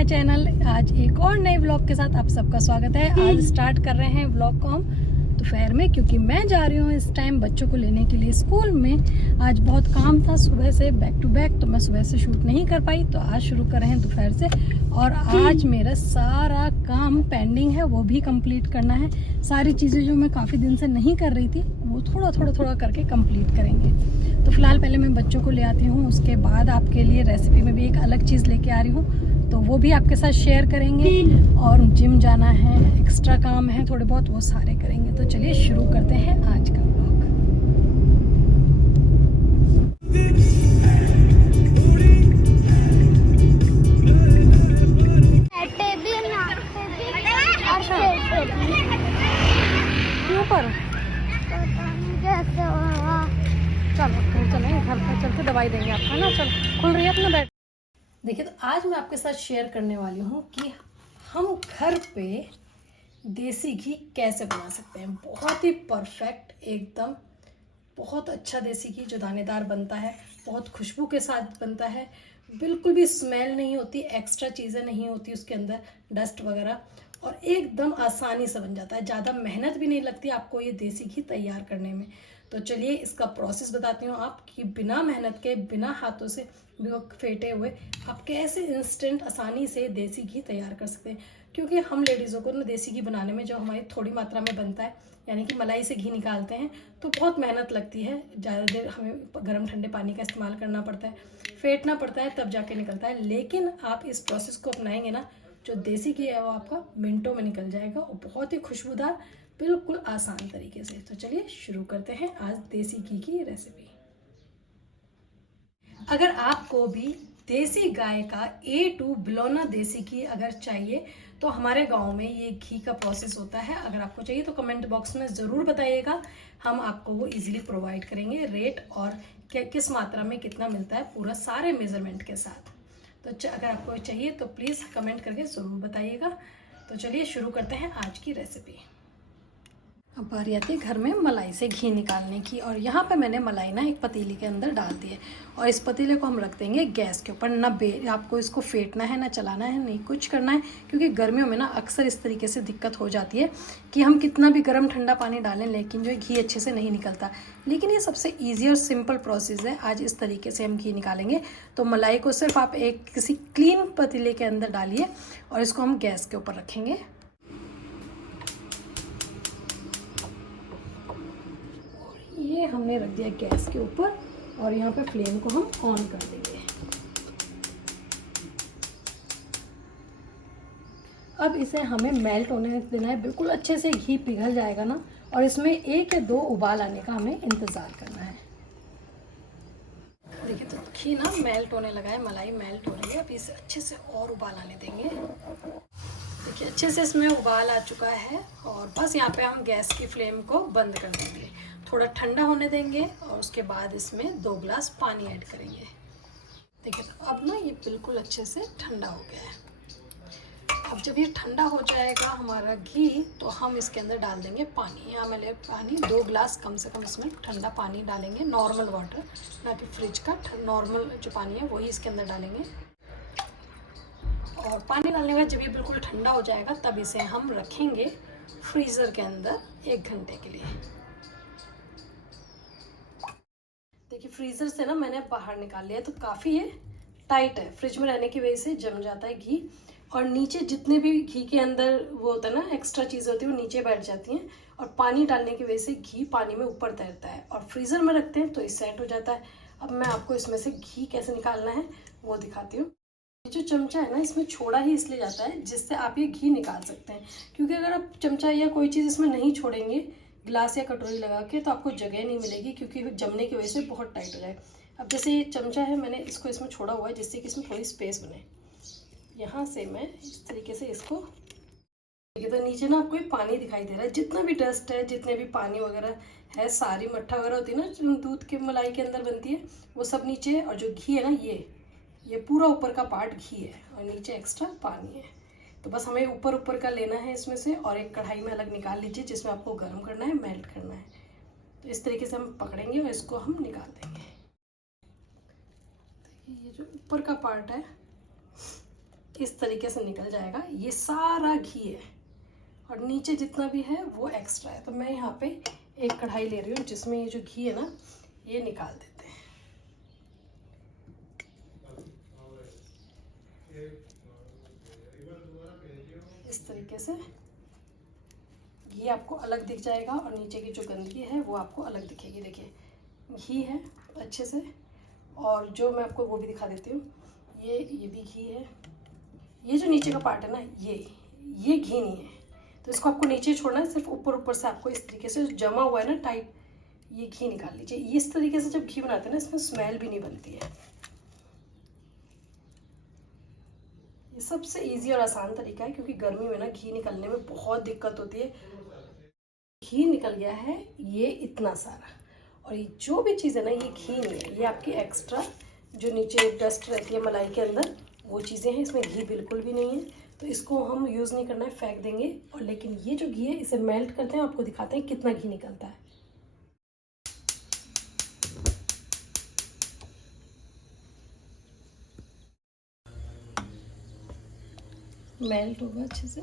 My channel. आज एक और नए व्लॉग के साथ आप सबका स्वागत है। आज स्टार्ट कर रहे हैं व्लॉग को हम दोपहर में, क्योंकि मैं जा रही हूँ इस टाइम बच्चों को लेने के लिए स्कूल में। आज बहुत काम था सुबह से बैक टू बैक, तो मैं सुबह से शूट नहीं कर पाई, तो आज शुरू कर रहे हैं दोपहर से। और आज मेरा सारा काम पेंडिंग है, वो भी कंप्लीट करना है। सारी चीज़ें जो मैं काफ़ी दिन से नहीं कर रही थी वो थोड़ा करके कंप्लीट करेंगे। तो फिलहाल पहले मैं बच्चों को ले आती हूँ, उसके बाद आपके लिए रेसिपी में भी एक अलग चीज़ लेके आ रही हूँ, तो वो भी आपके साथ शेयर करेंगे। और जिम जाना है, एक्स्ट्रा काम है थोड़े बहुत, वो सारे करेंगे। तो चलिए शुरू करते हैं आज का व्लॉग। ऊपर चलो घर चलें, घर पर चल के दवाई देंगे आपको, है ना। चलो खुल रही है अपना बेड। देखिए, तो आज मैं आपके साथ शेयर करने वाली हूँ कि हम घर पे देसी घी कैसे बना सकते हैं। बहुत ही परफेक्ट, एकदम बहुत अच्छा देसी घी जो दानेदार बनता है, बहुत खुशबू के साथ बनता है, बिल्कुल भी स्मेल नहीं होती, एक्स्ट्रा चीज़ें नहीं होती उसके अंदर, डस्ट वगैरह, और एकदम आसानी से बन जाता है। ज़्यादा मेहनत भी नहीं लगती आपको ये देसी घी तैयार करने में। तो चलिए इसका प्रोसेस बताती हूँ आप कि बिना मेहनत के, बिना हाथों से फेंटे हुए आप कैसे इंस्टेंट आसानी से देसी घी तैयार कर सकते हैं। क्योंकि हम लेडीज़ों को ना देसी घी बनाने में, जो हमारी थोड़ी मात्रा में बनता है, यानी कि मलाई से घी निकालते हैं, तो बहुत मेहनत लगती है। ज़्यादा देर हमें गर्म ठंडे पानी का इस्तेमाल करना पड़ता है, फेंटना पड़ता है, तब जाके निकलता है। लेकिन आप इस प्रोसेस को अपनाएंगे ना, जो देसी घी है वो आपका मिनटों में निकल जाएगा, और बहुत ही खुशबूदार, बिल्कुल आसान तरीके से। तो चलिए शुरू करते हैं आज देसी घी की रेसिपी। अगर आपको भी देसी गाय का A2 बिलोना देसी घी अगर चाहिए, तो हमारे गांव में ये घी का प्रोसेस होता है। अगर आपको चाहिए तो कमेंट बॉक्स में ज़रूर बताइएगा, हम आपको वो इजीली प्रोवाइड करेंगे, रेट और किस मात्रा में कितना मिलता है, पूरा सारे मेजरमेंट के साथ। तो अगर आपको चाहिए तो प्लीज़ कमेंट करके ज़रूर बताइएगा। तो चलिए शुरू करते हैं आज की रेसिपी। अब बारी आती है घर में मलाई से घी निकालने की, और यहाँ पे मैंने मलाई ना एक पतीली के अंदर डाल दी है, और इस पतीले को हम रख देंगे गैस के ऊपर। ना आपको इसको फेंटना है, ना चलाना है, नहीं कुछ करना है, क्योंकि गर्मियों में ना अक्सर इस तरीके से दिक्कत हो जाती है कि हम कितना भी गर्म ठंडा पानी डालें, लेकिन जो घी अच्छे से नहीं निकलता। लेकिन ये सबसे ईजी और सिंपल प्रोसेस है। आज इस तरीके से हम घी निकालेंगे। तो मलाई को सिर्फ आप एक किसी क्लीन पतीले के अंदर डालिए, और इसको हम गैस के ऊपर रखेंगे। ये हमने रख दिया गैस के ऊपर, और यहाँ पे फ्लेम को हम ऑन कर देंगे। अब इसे हमें मेल्ट होने देना है, बिल्कुल अच्छे से घी पिघल जाएगा ना, और इसमें 1 या 2 उबाल आने का हमें इंतज़ार करना है। देखिए, तो घी ना मेल्ट होने लगा है, मलाई मेल्ट हो रही है। अब इसे अच्छे से और उबाल आने देंगे। देखिए, अच्छे से इसमें उबाल आ चुका है, और बस यहाँ पे हम गैस की फ्लेम को बंद कर देंगे, थोड़ा ठंडा होने देंगे, और उसके बाद इसमें 2 गिलास पानी ऐड करेंगे। देखिए, तो अब ना ये बिल्कुल अच्छे से ठंडा हो गया है। अब जब ये ठंडा हो जाएगा हमारा घी, तो हम इसके अंदर डाल देंगे पानी। यहाँ मैंने पानी 2 गिलास कम से कम इसमें ठंडा पानी डालेंगे, नॉर्मल वाटर, ना कि फ्रिज का, नॉर्मल जो पानी है वही इसके अंदर डालेंगे। और पानी डालने के बाद जब ये बिल्कुल ठंडा हो जाएगा, तब इसे हम रखेंगे फ्रीज़र के अंदर 1 घंटे के लिए। देखिए, फ्रीज़र से ना मैंने बाहर निकाल लिया, तो काफ़ी ये टाइट है, फ्रिज में रहने की वजह से जम जाता है घी, और नीचे जितने भी घी के अंदर वो होता है ना, एक्स्ट्रा चीज़ें होती है, वो नीचे बैठ जाती हैं, और पानी डालने की वजह से घी पानी में ऊपर तैरता है, और फ्रीज़र में रखते हैं तो ये सेट हो जाता है। अब मैं आपको इसमें से घी कैसे निकालना है वो दिखाती हूँ। जो चमचा है ना, इसमें छोड़ा ही इसलिए जाता है जिससे आप ये घी निकाल सकते हैं, क्योंकि अगर आप चमचा या कोई चीज़ इसमें नहीं छोड़ेंगे, गिलास या कटोरी लगा के, तो आपको जगह नहीं मिलेगी, क्योंकि जमने की वजह से बहुत टाइट हो जाए। अब जैसे ये चमचा है, मैंने इसको इसमें छोड़ा हुआ है जिससे कि इसमें थोड़ी स्पेस बने। यहाँ से मैं इस तरीके से इसको, देखिए, तो नीचे ना आपको पानी दिखाई दे रहा है, जितना भी डस्ट है, जितने भी पानी वगैरह है, सारी मट्ठा वगैरह होती है ना जो दूध के मलाई के अंदर बनती है, वो सब नीचे है। और जो घी है ना, ये पूरा ऊपर का पार्ट घी है, और नीचे एक्स्ट्रा पानी है। तो बस हमें ऊपर ऊपर का लेना है इसमें से, और एक कढ़ाई में अलग निकाल लीजिए जिसमें आपको गर्म करना है, मेल्ट करना है। तो इस तरीके से हम पकड़ेंगे और इसको हम निकाल देंगे। ये जो ऊपर का पार्ट है, इस तरीके से निकल जाएगा। ये सारा घी है और नीचे जितना भी है वो एक्स्ट्रा है। तो मैं यहाँ पे एक कढ़ाई ले रही हूँ जिसमें ये जो घी है ना ये निकाल देते हैं। इस तरीके से घी आपको अलग दिख जाएगा और नीचे की जो गंदगी है वो आपको अलग दिखेगी। देखिए घी है अच्छे से, और जो मैं आपको वो भी दिखा देती हूँ, ये भी घी है। ये जो नीचे का पार्ट है ना ये घी नहीं है, तो इसको आपको नीचे छोड़ना है, सिर्फ ऊपर से आपको इस तरीके से जमा हुआ है ना टाइट, ये घी निकाल लीजिए। इस तरीके से जब घी बनाते हैं ना इसमें स्मेल भी नहीं बनती है। ये सबसे इजी और आसान तरीका है, क्योंकि गर्मी में ना घी निकलने में बहुत दिक्कत होती है। घी निकल गया है ये इतना सारा, और ये जो भी चीज़ है ना ये घी नहीं है, ये आपकी एक्स्ट्रा जो नीचे डस्ट रहती है मलाई के अंदर वो चीज़ें हैं, इसमें घी बिल्कुल भी नहीं है। तो इसको हम यूज़ नहीं करना है, फेंक देंगे। और लेकिन ये जो घी है इसे मेल्ट करते हैं, आपको दिखाते हैं कितना घी निकलता है। मेल्ट होगा अच्छे से।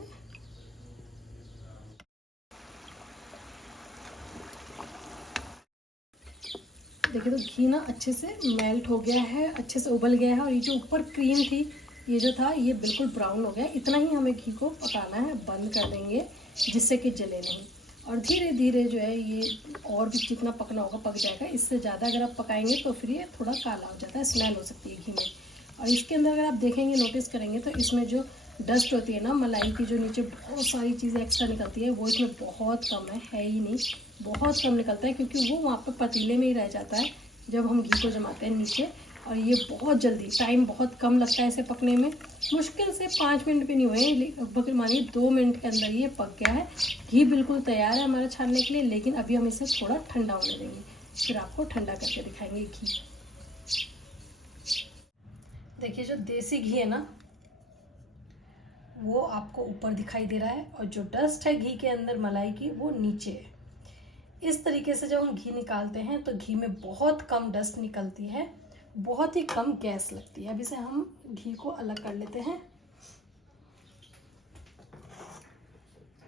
देखिए तो घी ना अच्छे से मेल्ट हो गया है, अच्छे से उबल गया है, और ये जो ऊपर क्रीम थी ये जो था ये बिल्कुल ब्राउन हो गया। इतना ही हमें घी को पकाना है, बंद कर देंगे जिससे कि जले नहीं, और धीरे धीरे जो है ये और भी जितना पकना होगा पक जाएगा। इससे ज़्यादा अगर आप पकाएंगे तो फिर ये थोड़ा काला हो जाता है, स्मेल हो सकती है घी में। और इसके अंदर अगर आप देखेंगे, नोटिस करेंगे तो इसमें जो डस्ट होती है ना मलाई की, जो नीचे बहुत सारी चीज़ें एक्स्ट्रा निकलती है वो इसमें बहुत कम है ही नहीं, बहुत कम निकलता है, क्योंकि वो वहाँ पर पतीले में ही रह जाता है जब हम घी को जमाते हैं नीचे। और ये बहुत जल्दी, टाइम बहुत कम लगता है इसे पकने में, मुश्किल से 5 मिनट भी नहीं हुए, लगभग मानिए 2 मिनट के अंदर ये पक गया है। घी बिल्कुल तैयार है हमारा छानने के लिए, लेकिन अभी हम इसे थोड़ा ठंडा होने देंगे, फिर आपको ठंडा करके दिखाएंगे घी। देखिए जो देसी घी है ना वो आपको ऊपर दिखाई दे रहा है, और जो डस्ट है घी के अंदर मलाई की वो नीचे है। इस तरीके से जब हम घी निकालते हैं तो घी में बहुत कम डस्ट निकलती है, बहुत ही कम गैस लगती है। अब इसे हम घी को अलग कर लेते हैं।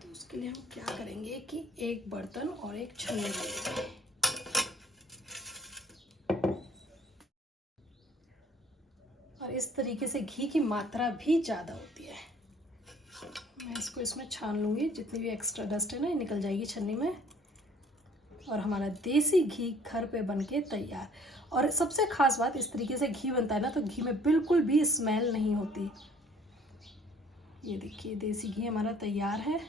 तो उसके लिए हम क्या करेंगे कि एक बर्तन और एक छन्नी लेंगे, और इस तरीके से घी की मात्रा भी ज़्यादा होती है। मैं इसको इसमें छान लूँगी, जितनी भी एक्स्ट्रा डस्ट है ना ये निकल जाएगी छन्नी में, और हमारा देसी घी घर पे बनके तैयार। और सबसे खास बात, इस तरीके से घी बनता है ना तो घी में बिल्कुल भी स्मेल नहीं होती। ये देखिए देसी घी हमारा तैयार है,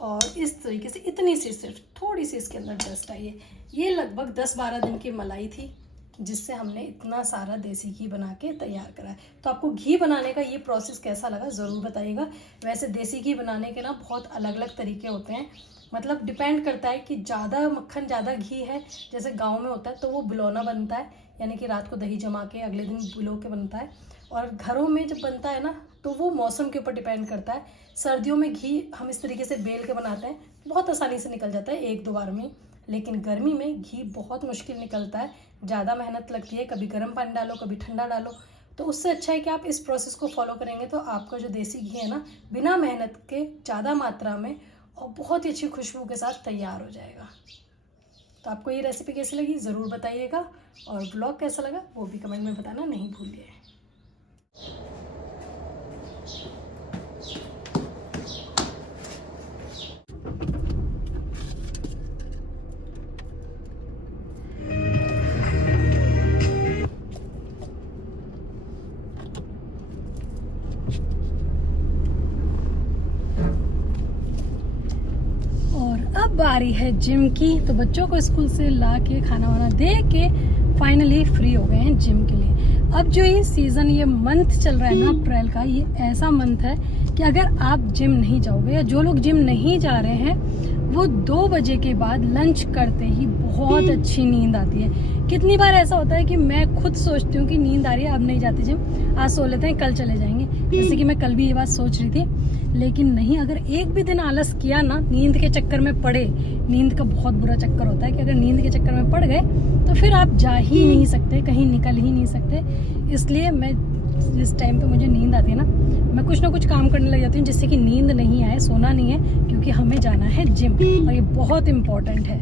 और इस तरीके से इतनी सी, सिर्फ थोड़ी सी इसके अंदर डस्ट आई है। ये लगभग 10-12 दिन की मलाई थी जिससे हमने इतना सारा देसी घी बना के तैयार करा है। तो आपको घी बनाने का ये प्रोसेस कैसा लगा ज़रूर बताइएगा। वैसे देसी घी बनाने के ना बहुत अलग अलग तरीके होते हैं, मतलब डिपेंड करता है कि ज़्यादा मक्खन ज़्यादा घी है, जैसे गांव में होता है तो वो बिलौना बनता है, यानी कि रात को दही जमा के अगले दिन बिलो के बनता है। और घरों में जब बनता है ना तो वो मौसम के ऊपर डिपेंड करता है। सर्दियों में घी हम इस तरीके से बेल के बनाते हैं, बहुत आसानी से निकल जाता है 1-2 बार में। लेकिन गर्मी में घी बहुत मुश्किल निकलता है, ज़्यादा मेहनत लगती है, कभी गर्म पानी डालो कभी ठंडा डालो। तो उससे अच्छा है कि आप इस प्रोसेस को फॉलो करेंगे तो आपका जो देसी घी है ना बिना मेहनत के ज़्यादा मात्रा में और बहुत ही अच्छी खुशबू के साथ तैयार हो जाएगा। तो आपको ये रेसिपी कैसी लगी ज़रूर बताइएगा, और ब्लॉग कैसा लगा वो भी कमेंट में बताना नहीं भूलिए। अब बारी है जिम की, तो बच्चों को स्कूल से ला के खाना वाना दे के फाइनली फ्री हो गए हैं जिम के लिए। अब जो ये सीज़न, ये मंथ चल रहा है ना अप्रैल का, ये ऐसा मंथ है कि अगर आप जिम नहीं जाओगे, या जो लोग जिम नहीं जा रहे हैं वो 2 बजे के बाद लंच करते ही बहुत अच्छी नींद आती है। कितनी बार ऐसा होता है कि मैं खुद सोचती हूँ कि नींद आ रही है अब नहीं जाती जिम, आज सो लेते हैं कल चले जाएंगे, जैसे कि मैं कल भी ये बात सोच रही थी। लेकिन नहीं, अगर एक भी दिन आलस किया ना, नींद के चक्कर में पड़े, नींद का बहुत बुरा चक्कर होता है कि अगर नींद के चक्कर में पड़ गए तो फिर आप जा ही नहीं सकते, कहीं निकल ही नहीं सकते। इसलिए मैं जिस टाइम पे मुझे नींद आती है ना, मैं कुछ ना कुछ काम करने लग जाती हूँ जिससे कि नींद नहीं आए, सोना नहीं है, क्योंकि हमें जाना है जिम और ये बहुत इम्पोर्टेंट है।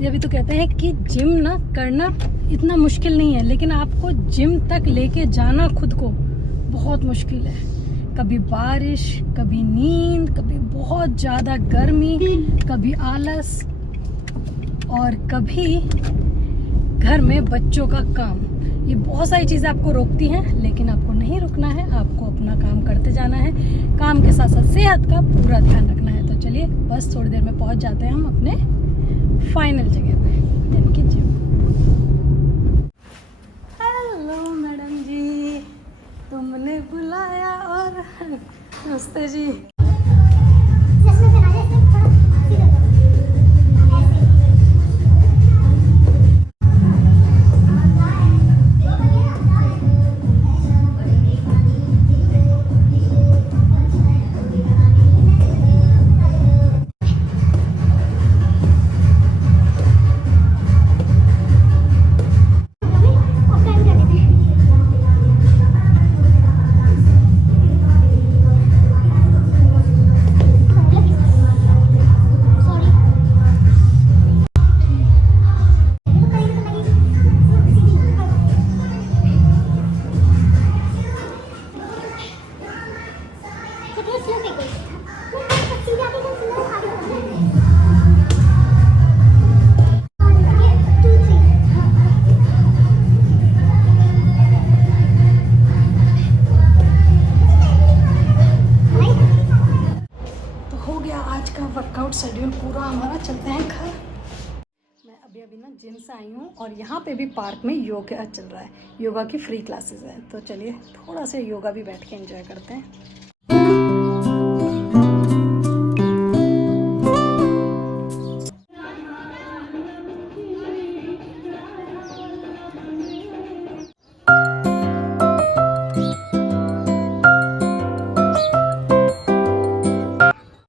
ये अभी तो कहते हैं कि जिम ना करना इतना मुश्किल नहीं है, लेकिन आपको जिम तक लेके जाना खुद को बहुत मुश्किल है। कभी बारिश, कभी नींद, कभी बहुत ज़्यादा गर्मी, कभी आलस और कभी घर में बच्चों का काम। ये बहुत सारी चीज़ें आपको रोकती हैं, लेकिन आपको नहीं रुकना है, आपको अपना काम करते जाना है। काम के साथ साथ सेहत का पूरा ध्यान रखना है। तो चलिए बस थोड़ी देर में पहुंच जाते हैं हम अपने फाइनल जगह पे, यानी कि जिम। हेलो मैडम जी, तुमने बुलाया और नमस्ते जी। वर्कआउट शेड्यूल पूरा हमारा, चलते हैं घर। मैं अभी ना जिम से आई हूँ और यहाँ पे भी पार्क में योगा चल रहा है, योगा की फ्री क्लासेस है। तो चलिए थोड़ा सा योगा भी बैठ के एंजॉय करते हैं।